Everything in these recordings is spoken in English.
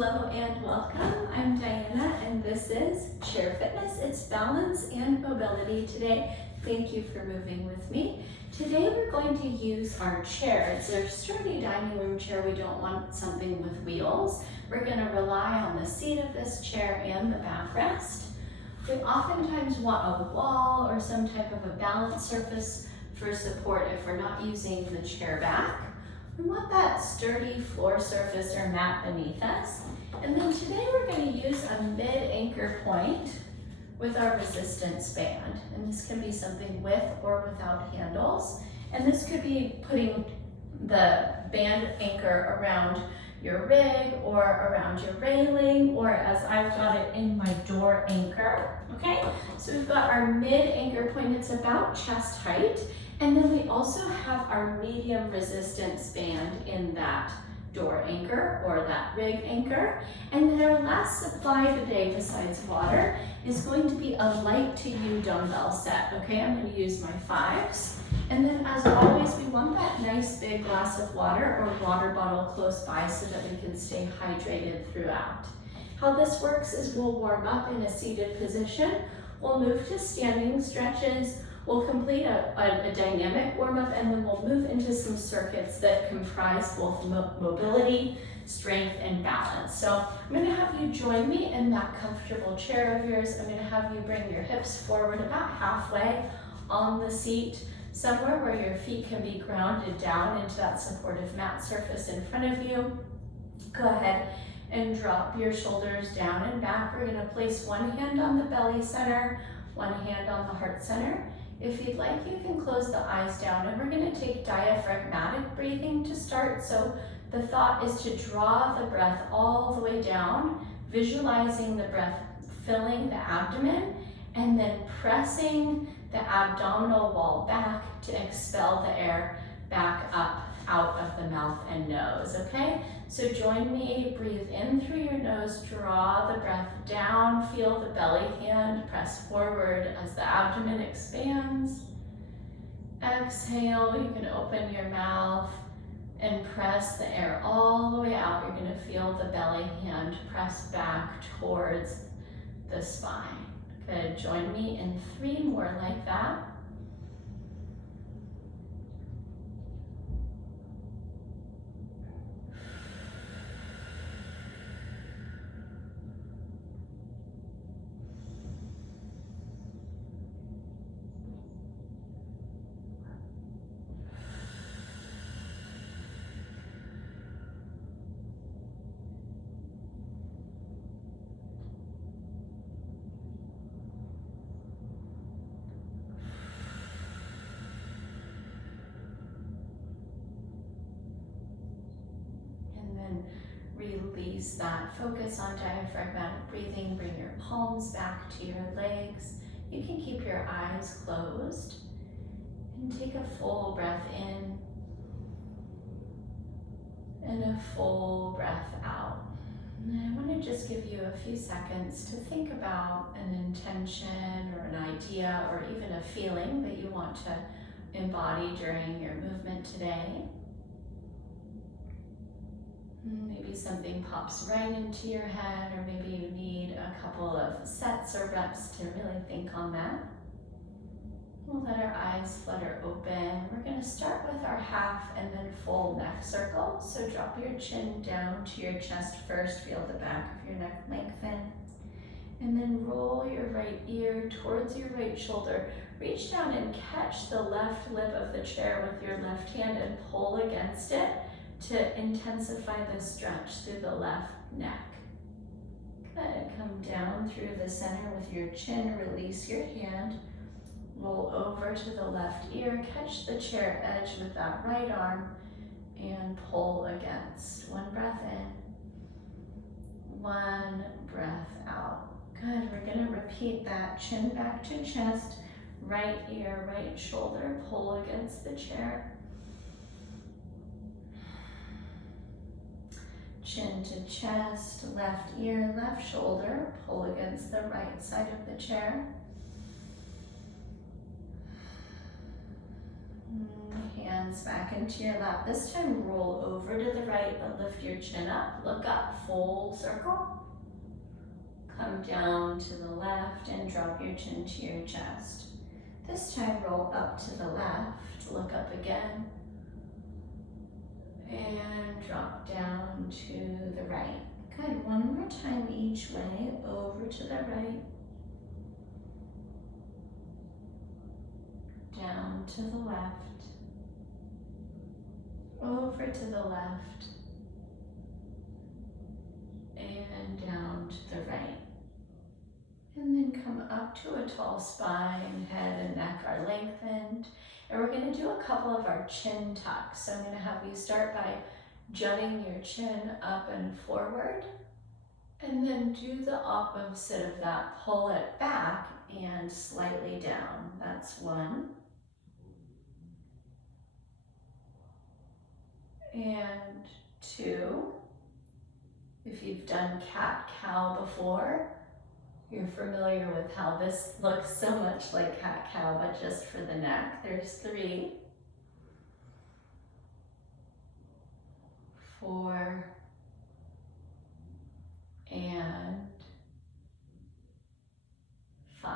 Hello and welcome. I'm Diana and this is Chair Fitness. It's balance and mobility today. Thank you for moving with me. Today we're going to use our chair. It's a sturdy dining room chair. We don't want something with wheels. We're going to rely on the seat of this chair and the backrest. We oftentimes want a wall or some type of a balance surface for support if we're not using the chair back. We want that sturdy floor surface or mat beneath us. And then today we're going to use a mid-anchor point with our resistance band. And this can be something with or without handles. And this could be putting the band anchor around your rig or around your railing, or as I've got it in my door anchor, okay? So we've got our mid-anchor point, it's about chest height. And then we also have our medium resistance band in that door anchor or that rig anchor. And then our last supply today besides water is going to be a light to you dumbbell set, okay? I'm gonna use my 5s. And then as always, we want that nice big glass of water or water bottle close by so that we can stay hydrated throughout. How this works is we'll warm up in a seated position. We'll move to standing stretches. We'll complete a dynamic warm-up and then we'll move into some circuits that comprise both mobility, strength, and balance. So I'm gonna have you join me in that comfortable chair of yours. I'm gonna have you bring your hips forward about halfway on the seat, somewhere where your feet can be grounded down into that supportive mat surface in front of you. Go ahead and drop your shoulders down and back. We're gonna place one hand on the belly center, one hand on the heart center. If you'd like, you can close the eyes down and we're gonna take diaphragmatic breathing to start. So the thought is to draw the breath all the way down, visualizing the breath filling the abdomen and then pressing the abdominal wall back to expel the air back up out of the mouth and nose, okay? So join me, breathe in through your nose, draw the breath down, feel the belly hand press forward as the abdomen expands. Exhale, you can open your mouth and press the air all the way out. You're gonna feel the belly hand press back towards the spine. Good, join me in 3 more like that. Release that. Focus on diaphragmatic breathing. Bring your palms back to your legs. You can keep your eyes closed and take a full breath in and a full breath out. And I want to just give you a few seconds to think about an intention or an idea or even a feeling that you want to embody during your movement today. Maybe something pops right into your head, or maybe you need a couple of sets or reps to really think on that. We'll let our eyes flutter open. We're going to start with our half and then full neck circle. So drop your chin down to your chest first. Feel the back of your neck lengthen. And then roll your right ear towards your right shoulder. Reach down and catch the left lip of the chair with your left hand and pull against it to intensify the stretch through the left neck. Good, come down through the center with your chin, release your hand, roll over to the left ear, catch the chair edge with that right arm, and pull against. 1 breath in, 1 breath out. Good, we're gonna repeat that, chin back to chest, right ear, right shoulder, pull against the chair. Chin to chest, left ear, left shoulder, pull against the right side of the chair. Hands back into your lap. This time roll over to the right, but lift your chin up. Look up, full circle. Come down to the left and drop your chin to your chest. This time roll up to the left, look up again. And drop down to the right. Good, one more time each way, over to the right. Down to the left. Over to the left. And down to the right. And then come up to a tall spine, head and neck are lengthened. And we're going to do a couple of our chin tucks. So I'm going to have you start by jutting your chin up and forward. And then do the opposite of that. Pull it back and slightly down. That's one. And two. If you've done cat-cow before, you're familiar with how this looks so much like cat-cow, but just for the neck. There's three, 4, and 5.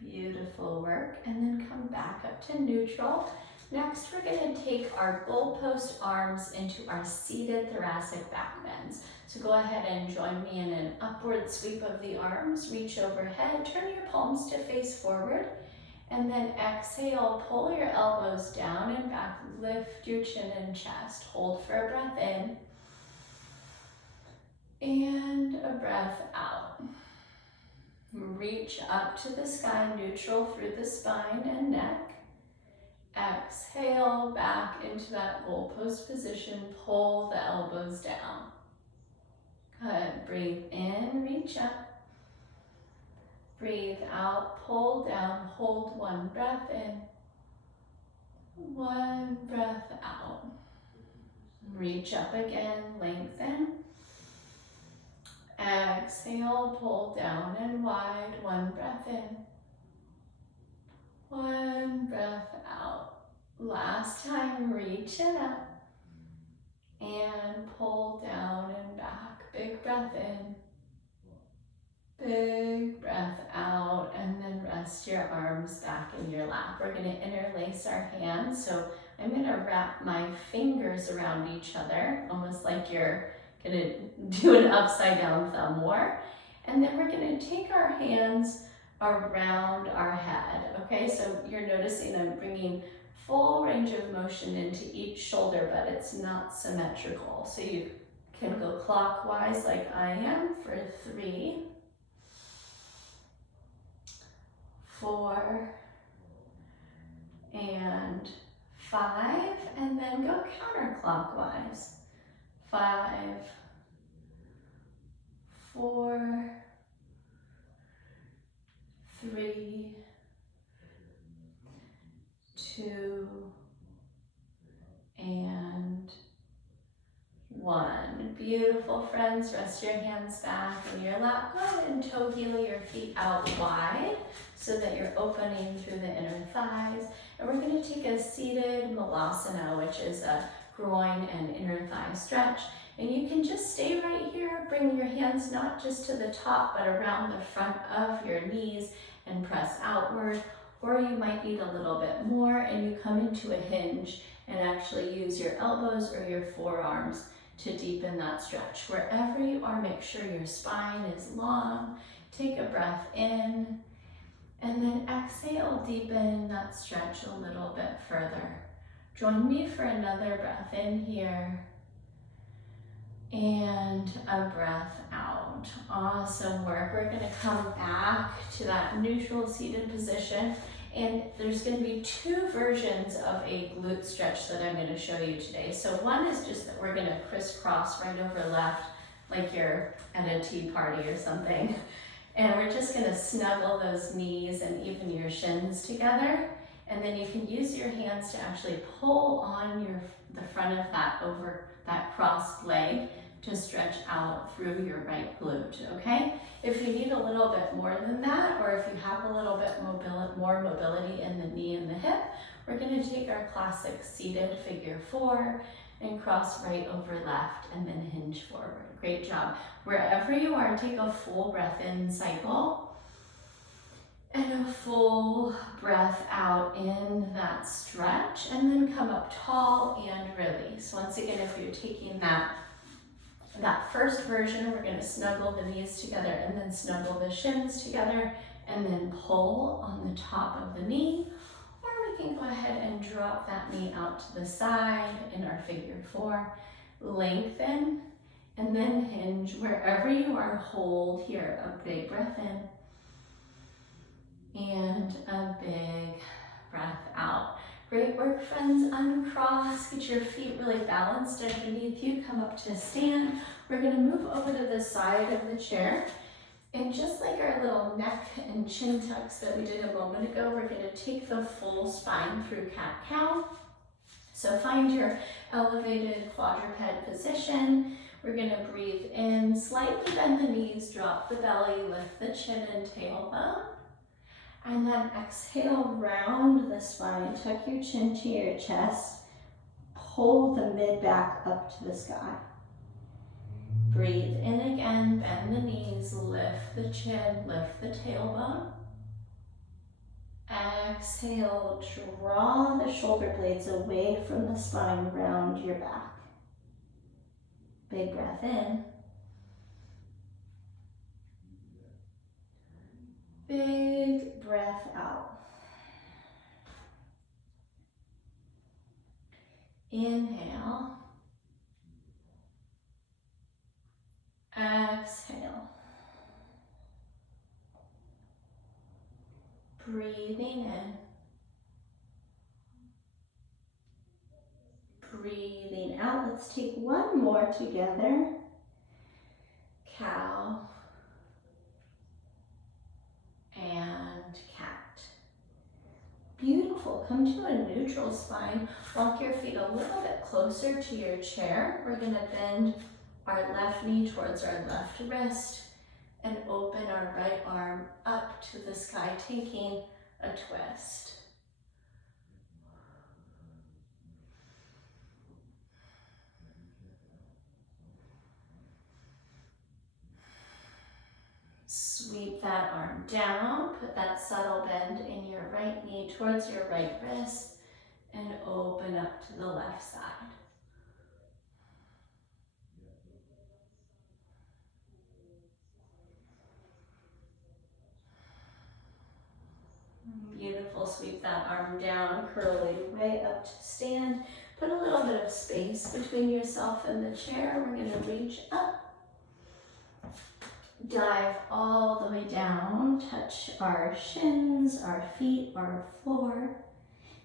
Beautiful work. And then come back up to neutral. Next, we're going to take our goalpost arms into our seated thoracic back bends. So go ahead and join me in an upward sweep of the arms. Reach overhead, turn your palms to face forward, and then exhale, pull your elbows down and back, lift your chin and chest. Hold for a breath in, and a breath out. Reach up to the sky, neutral through the spine and neck. Exhale, back into that goalpost position, pull the elbows down. Good, breathe in, reach up. Breathe out, pull down, hold one breath in. One breath out. Reach up again, lengthen. Exhale, pull down and wide, one breath in. One breath out. Last time, reach it up and pull down and back. Big breath in, big breath out, and then rest your arms back in your lap. We're going to interlace our hands. So I'm going to wrap my fingers around each other, almost like you're going to do an upside down thumb war. And then we're going to take our hands around our head. Okay, so you're noticing I'm bringing full range of motion into each shoulder, but it's not symmetrical. So you can go clockwise like I am for 3, 4, and 5, and then go counterclockwise. 5, 4, 3, 2, and 1. Beautiful, friends. Rest your hands back in your lap. Go ahead and toe heel your feet out wide so that you're opening through the inner thighs. And we're going to take a seated malasana, which is a groin and inner thigh stretch. And you can just stay right here. Bring your hands not just to the top, but around the front of your knees and press outward. Or you might need a little bit more and you come into a hinge and actually use your elbows or your forearms to deepen that stretch. Wherever you are, make sure your spine is long. Take a breath in and then exhale, deepen that stretch a little bit further. Join me for another breath in here and a breath out. Awesome work. We're going to come back to that neutral seated position. And there's going to be 2 versions of a glute stretch that I'm going to show you today. So one is just that we're going to crisscross right over left, like you're at a tea party or something. And we're just going to snuggle those knees and even your shins together. And then you can use your hands to actually pull on the front of that over that crossed leg. to stretch out through your right glute, okay? If you need a little bit more than that, or if you have a little bit more mobility in the knee and the hip, we're gonna take our classic seated figure 4 and cross right over left and then hinge forward. Great job. Wherever you are, take a full breath in cycle and a full breath out in that stretch, and then come up tall and release. Once again, if you're taking that first version, we're gonna snuggle the knees together and then snuggle the shins together and then pull on the top of the knee, or we can go ahead and drop that knee out to the side in our figure 4, lengthen, and then hinge. Wherever you are, hold here, a big breath in and a big breath out. Great work, friends. Uncross, get your feet really balanced underneath you, come up to stand. We're gonna move over to the side of the chair, and just like our little neck and chin tucks that we did a moment ago, we're gonna take the full spine through cat-cow. So find your elevated quadruped position. We're gonna breathe in, slightly bend the knees, drop the belly, lift the chin and tailbone. And then exhale, round the spine, tuck your chin to your chest, pull the mid back up to the sky. Breathe in again, bend the knees, lift the chin, lift the tailbone. Exhale, draw the shoulder blades away from the spine, round your back. Big breath in. Big breath out. Inhale. Exhale. Breathing in. Breathing out. Let's take one more together. Cow. And cat. Beautiful. Come to a neutral spine. Walk your feet a little bit closer to your chair. We're going to bend our left knee towards our left wrist and open our right arm up to the sky, taking a twist. Sweep that arm down, put that subtle bend in your right knee towards your right wrist, and open up to the left side. Beautiful, sweep that arm down, curl your way up to stand. Put a little bit of space between yourself and the chair. We're gonna reach up. Dive all the way down, touch our shins, our feet, our floor,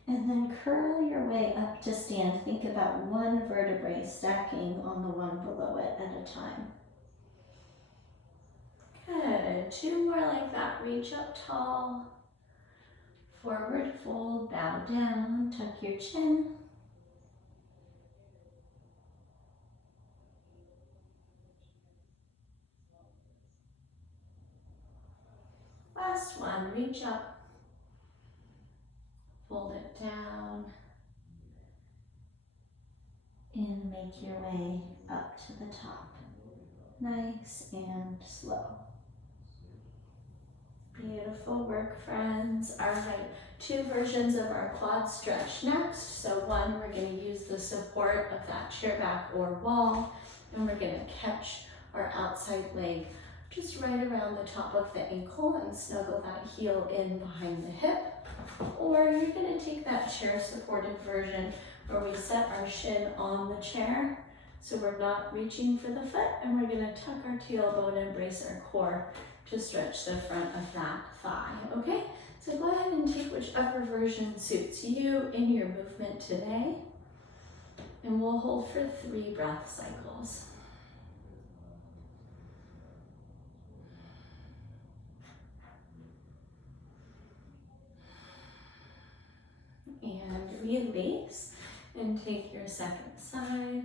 and then curl your way up to stand. Think about one vertebrae stacking on the one below it at a time. Good, 2 more like that. Reach up tall, forward fold, bow down, tuck your chin. Last one, reach up, fold it down, and make your way up to the top. Nice and slow. Beautiful work, friends. All right, 2 versions of our quad stretch next. So one, we're gonna use the support of that chair back or wall, and we're gonna catch our outside leg just right around the top of the ankle and snuggle that heel in behind the hip. Or you're gonna take that chair supported version where we set our shin on the chair so we're not reaching for the foot, and we're gonna tuck our tailbone and brace our core to stretch the front of that thigh, okay? So go ahead and take whichever version suits you in your movement today, and we'll hold for 3 breath cycles. And release, and take your second side.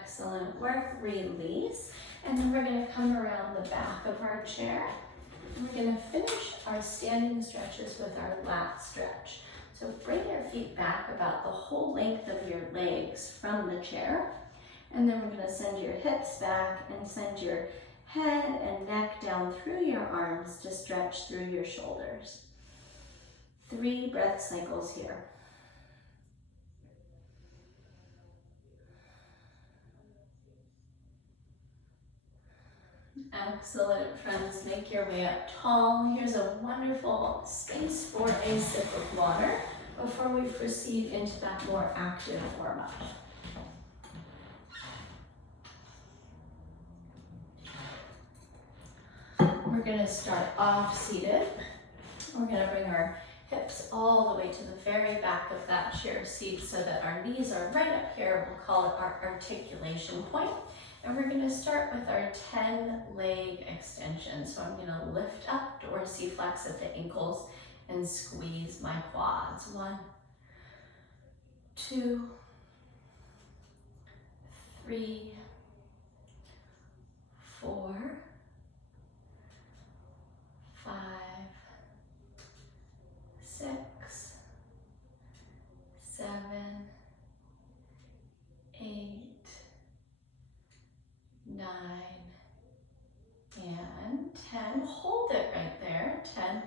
Excellent work. Release. And then we're going to come around the back of our chair. And we're going to finish our standing stretches with our lat stretch. So bring your feet back about the whole length of your legs from the chair. And then we're going to send your hips back and send your head and neck down through your arms to stretch through your shoulders. 3 breath cycles here. Excellent, friends. Make your way up tall. Here's a wonderful space for a sip of water before we proceed into that more active warm-up. We're going to start off seated. We're going to bring our hips all the way to the very back of that chair seat so that our knees are right up here. We'll call it our articulation point. And we're going to start with our 10 leg extension. So I'm going to lift up, dorsiflex at the ankles, and squeeze my quads. 1, 2, 3, 4, 5, 6, 7, 8, 9, and 10. Hold it right there. 10,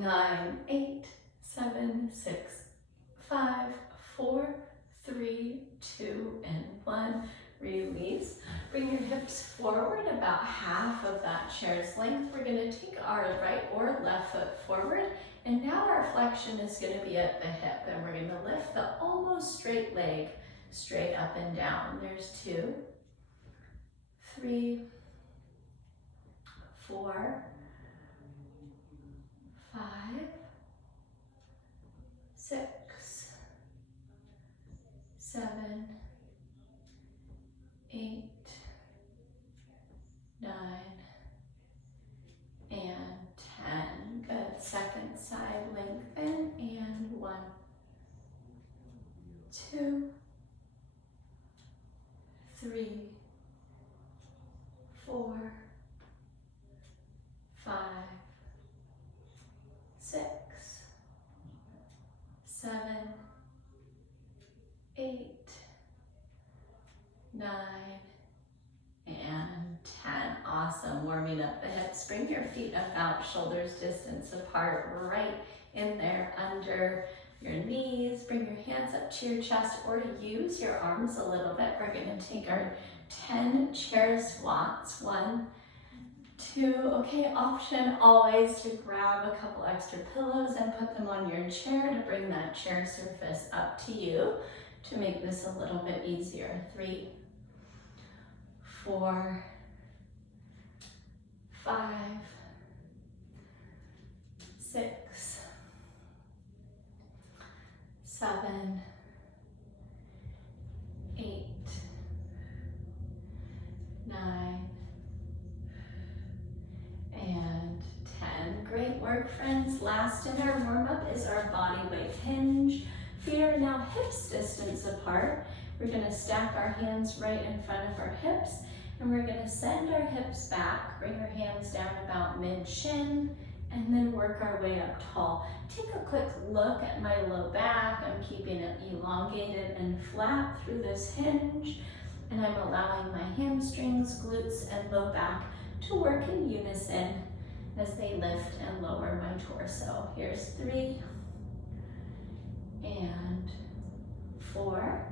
9, 8, 7, 6, 5, 4, 3, 2, and 1. Release. Bring your hips forward about half of that chair's length. We're going to take our right or left foot forward, and now our flexion is going to be at the hip, and we're going to lift the almost straight leg straight up and down. There's 2, 3, 4, 5, 6, 7, 8, 9, and 10. Good. Second side lengthen, and 1, 2, 3, 4, 5, 6, 7, 8, 9, and 10. Awesome. Warming up the hips. Bring your feet about shoulders distance apart, right in there under your knees. Bring your hands up to your chest or use your arms a little bit. We're going to take our 10 chair squats. 1, 2. Okay, option always to grab a couple extra pillows and put them on your chair to bring that chair surface up to you to make this a little bit easier. 3, 4, 5, 6, 7, 8, 9, and 10. Great work, friends. Last in our warm-up is our body weight hinge. Feet are now hips distance apart. We're going to stack our hands right in front of our hips, and we're going to send our hips back, bring our hands down about mid-shin, and then work our way up tall. Take a quick look at my low back. I'm keeping it elongated and flat through this hinge, and I'm allowing my hamstrings, glutes, and low back to work in unison as they lift and lower my torso. Here's 3, and 4,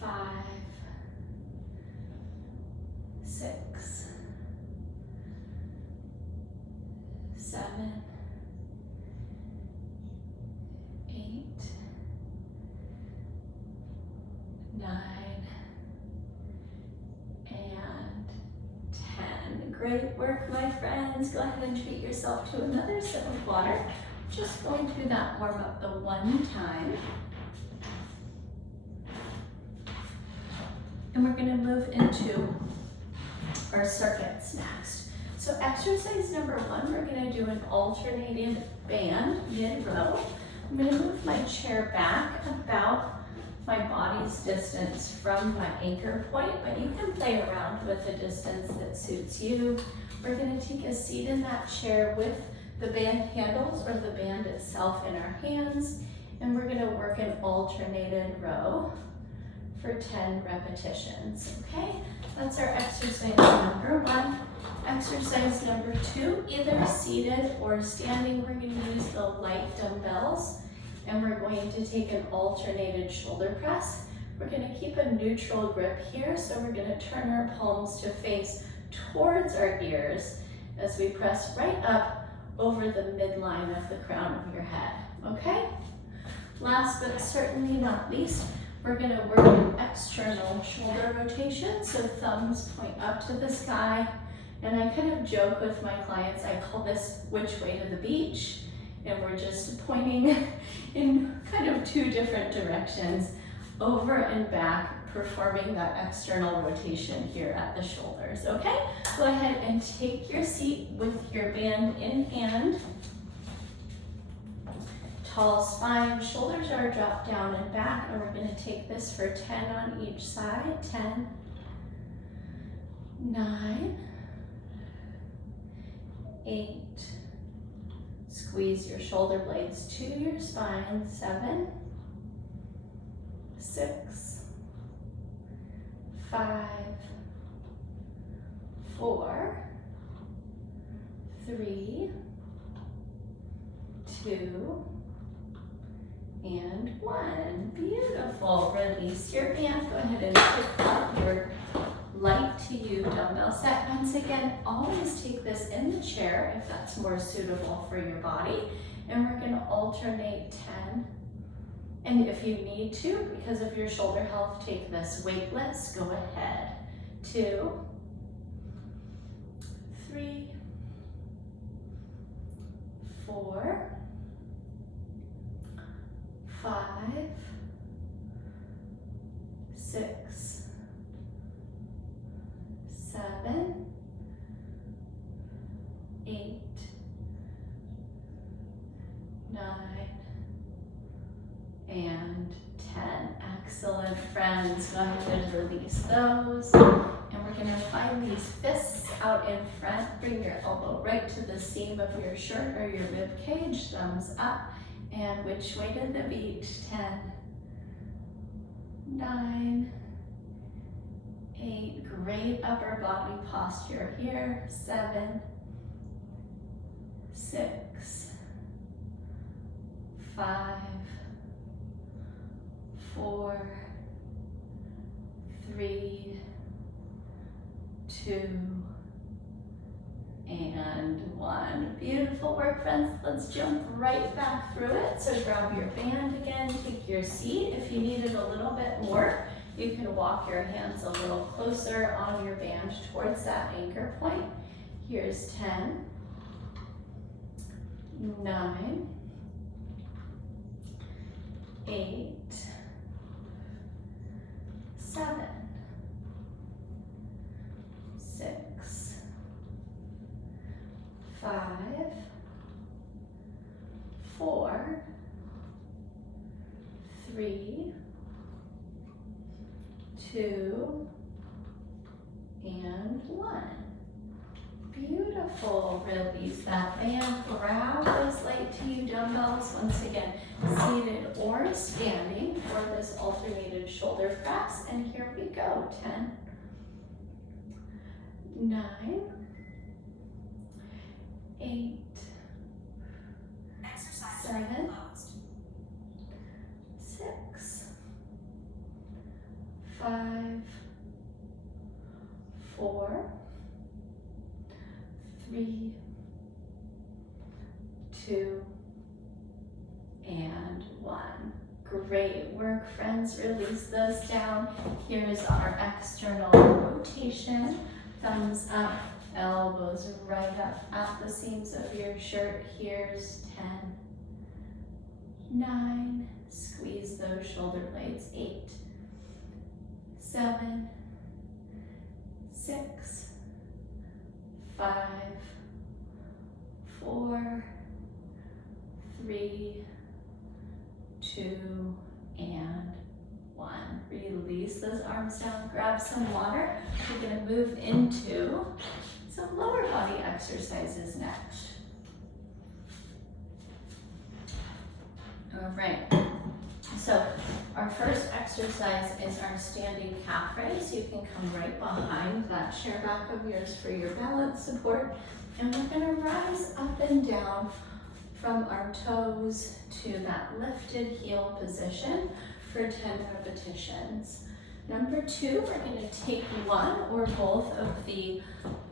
5, 6, 7, 8, 9, and 10. Great work, my friends. Go ahead and treat yourself to another sip of water. Just going through that warm up the one time. And we're going to move into our circuits next. So exercise number 1, we're going to do an alternating band mid-row. I'm going to move my chair back about my body's distance from my anchor point, but you can play around with the distance that suits you. We're gonna take a seat in that chair with the band handles or the band itself in our hands, and we're gonna work an alternated row for 10 repetitions, okay? That's our exercise number 1. Exercise number 2, either seated or standing, we're gonna use the light dumbbells, and we're going to take an alternated shoulder press. We're gonna keep a neutral grip here, so we're gonna turn our palms to face towards our ears as we press right up over the midline of the crown of your head, okay? Last but certainly not least, we're gonna work an external shoulder rotation, so thumbs point up to the sky. And I kind of joke with my clients, I call this which way to the beach, and we're just pointing in kind of 2 different directions, over and back, performing that external rotation here at the shoulders, okay? Go ahead and take your seat with your band in hand. Tall spine, shoulders are dropped down and back, and we're gonna take this for 10 on each side. 10, 9, 8, squeeze your shoulder blades to your spine. 7, 6, 5, 4, 3, 2, and 1. Beautiful. Release your band. Go ahead and pick up your light to you dumbbell set. Once again, always take this in the chair if that's more suitable for your body. And we're gonna alternate 10. And if you need to, because of your shoulder health, take this weightless. Go ahead. 2, 3, 4, 5, 6, 7, 8, 9, and 10. Excellent, friends. Go ahead and release those. And we're gonna find these fists out in front. Bring your elbow right to the seam of your shirt or your rib cage, thumbs up. And which way to the beach? 10, 9, 8, great upper body posture here. 7, 6, 5, 4, 3, 2, and 1. Beautiful work, friends. Let's jump right back through it. So grab your band again, take your seat. If you need it a little bit more, you can walk your hands a little closer on your band towards that anchor point. Here's 10, 9, 8, 7, 6, 5, 4, 3, 2, and 1. Beautiful. Release that band. Grab those light to you dumbbells. Once again, seated or standing for this alternated shoulder press. And here we go. 10, 9, 8, 7, 6, 5, 4, 3, 2, and 1. Great work, friends. Release those down. Here's our external rotation. Thumbs up, elbows right up at the seams of your shirt. Here's 10, 9, squeeze those shoulder blades. 8, 7, 6, 5, 4, 3, 2, and 1. arms down, grab some water. We're gonna move into some lower body exercises next. All right, so our first exercise is our standing calf raise. You can come right behind that chair back of yours for your balance support. And we're gonna rise up and down from our toes to that lifted heel position for 10 repetitions. Number 2, we're gonna take one or both of the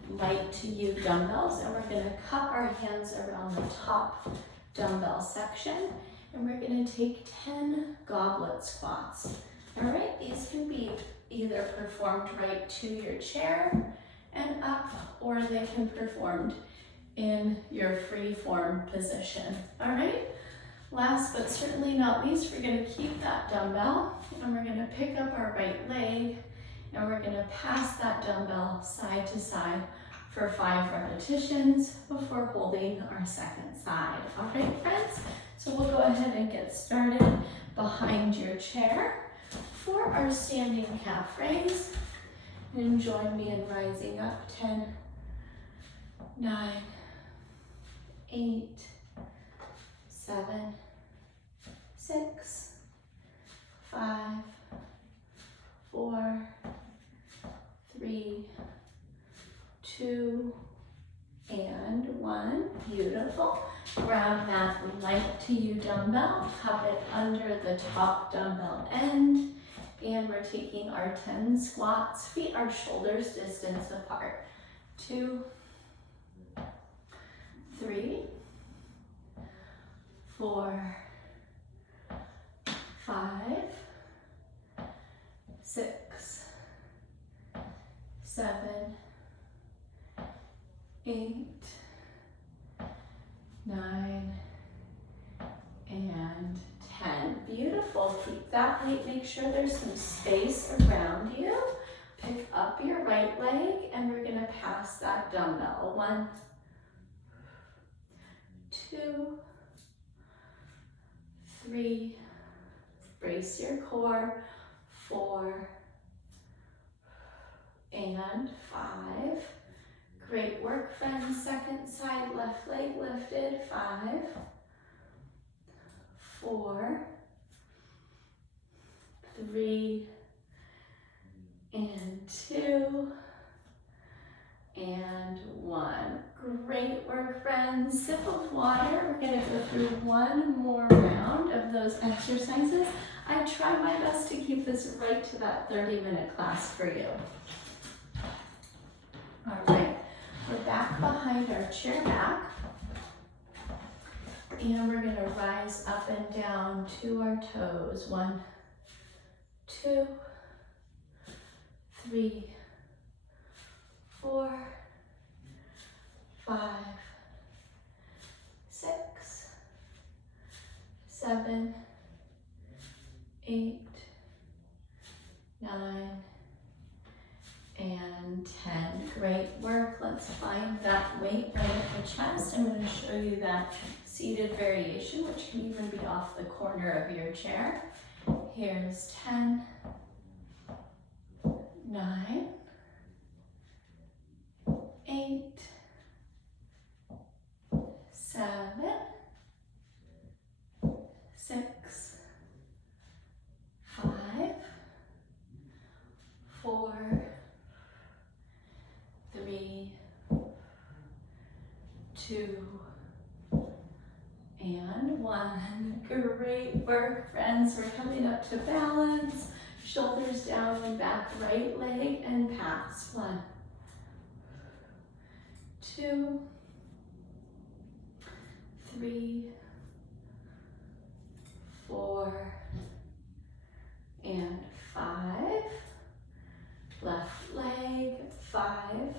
light to you dumbbells, and we're gonna cup our hands around the top dumbbell section, and we're gonna take 10 goblet squats. All right, these can be either performed right to your chair and up, or they can be performed in your free form position. All right, last but certainly not least, we're gonna keep that dumbbell and we're gonna pick up our right leg and we're gonna pass that dumbbell side to side for 5 repetitions before holding our second side. All right, friends, so we'll go ahead and get started behind your chair for our standing calf raise. And join me in rising up. 10, 9, 8, 7, 6, 5, 4, 3, 2, and 1. Beautiful. Grab that light to you dumbbell, cup it under the top dumbbell end, and we're taking our 10 squats. Feet are shoulders distance apart. 2, 3, 4, 5, 6, 7, 8, 9, and 10. Beautiful. Keep that weight. Make sure there's some space around you. Pick up your right leg and we're going to pass that dumbbell. 1, 2, 3, brace your core, 4, and 5. Great work, friends. Second side, left leg lifted. 5, 4, 3, and 2, and 1. Great work, friends. Sip of water. We're going to go through one more round of those exercises. I try my best to keep this right to that 30-minute class for you. All right, we're back behind our chair back. And we're going to rise up and down to our toes. 1, 2, 3, 4, 5, 6, 7, 8, 9, and 10. Great work. Let's find that weight right at the chest. I'm going to show you that seated variation, which can even be off the corner of your chair. Here's 10, 9, 8, 7, 6, 5, 4, 3, 2, and 1. Great work, friends. We're coming up to balance. Shoulders down and back, right leg and pass. 1, 2, 3, 4, and 5. Left leg, 5,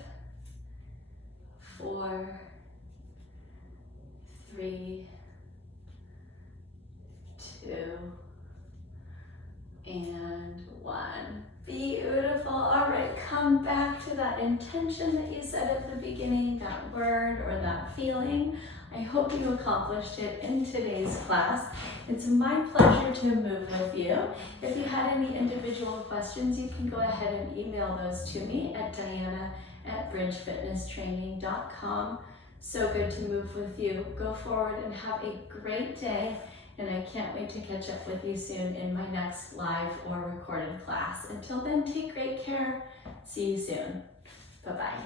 4, 3, 2, and 1. Beautiful. All right, come back to that intention that you said at the beginning, that word or that feeling. I hope you accomplished it in today's class. It's my pleasure to move with you. If you had any individual questions, you can go ahead and email those to me at diana@bridgefitnesstraining.com. So good to move with you. Go forward and have a great day. And I can't wait to catch up with you soon in my next live or recorded class. Until then, take great care. See you soon. Bye-bye.